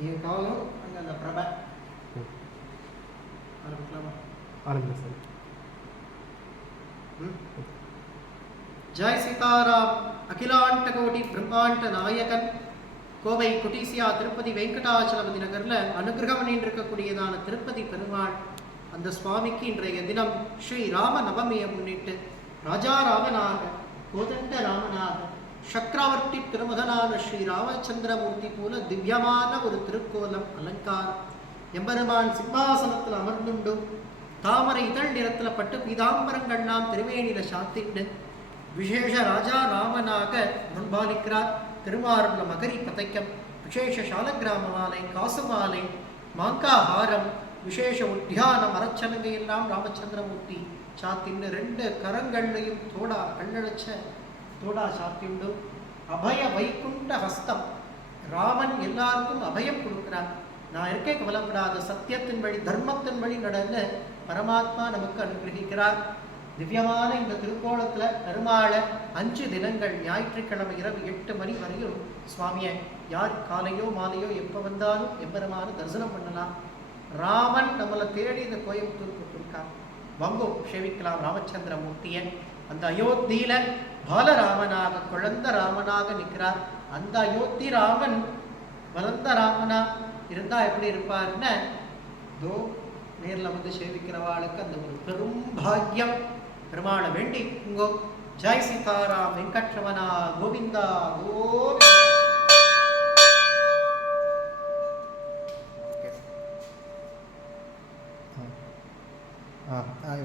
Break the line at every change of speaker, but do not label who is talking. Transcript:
என் காலம் அங்கே அந்த பிரபை. ஆரம்பிக்கலாமா?
ஆரம்பிங்க சார்.
ம்? ஜெய் சீதாராம் அகிலாண்ட கோடி பிரம்மாண்ட நாயகன். கோவை குட்டிசியா திருப்பதி வெங்கடாச்சலபதி நகரில் அனுகிரகம் இருக்கக்கூடியதான திருப்பதி பெருமாள். அந்த சுவாமிக்கு இன்றைய தினம் ஸ்ரீ ராம நவமியை முன்னிட்டு ராஜா ராமனாக கோதண்ட ராமனாக சக்கரவர்த்தி திருமகனான ஸ்ரீ ராமச்சந்திரமூர்த்தி போல திவ்யமான ஒரு திருக்கோலம் அலங்காரம். எம்பெருமான் சிம்மாசனத்தில் அமர்ந்துண்டு தாமரை இதழ் நிறத்தில் பட்டு பீதாம்பரங்கள்லாம் திருவேணியில சாத்திண்டு விசேஷ ராஜா ராமனாக முன்பாலிக்கிறார். திருமாருள்ள மகரி பதைக்கம் விசேஷ சாலக்கிராம மாலை காசு மாலை மாங்காஹாரம் விசேஷ உத்தியான மரச்சனங்கையெல்லாம் ராமச்சந்திரமூர்த்தி சாத்தின்னு ரெண்டு கரங்கள்லையும் தோடா கண்ணழைச்ச தோடா சாத்திண்டு அபய வைகுண்ட ஹஸ்தம். ராமன் எல்லாருக்கும் அபயம் கொடுக்கிறார் நான் இருக்கே கவலைப்படாத சத்தியத்தின் வழி தர்மத்தின் வழி நடன்னு பரமாத்மா நமக்கு அனுகிரகிக்கிறார். திவ்யமான இந்த திருக்கோணத்துல பெருமாளை அஞ்சு தினங்கள் ஞாயிற்றுக்கிழமை இரவு எட்டு மணி வரையும் சுவாமியை யார் காலையோ மாலையோ எப்போ வந்தாலும் எம்பெருமான தரிசனம் பண்ணலாம். ராமன் நம்மளை தேடி இந்த கோயம்புத்தூருக்கு கொடுத்துருக்கான் வங்கோ சேவிக்கலாம் ராமச்சந்திர மூர்த்தியை அந்த அயோத்தியில பாலராமனாக குழந்த ராமனாக நிற்கிறார் அந்த அயோத்தி ராமன் வளர்ந்த ராமனா இருந்தா எப்படி இருப்பார்னு தோ நேரில் வந்து சேவிக்கிறவாளுக்கு அந்த ஒரு பெரும் பாக்கியம். பெருமாளை வேண்டி உங்கோ ஜெய் சீதாராம் வெங்கட்ரமனா கோவிந்தா கோவிந்தா.
ஆ ஆ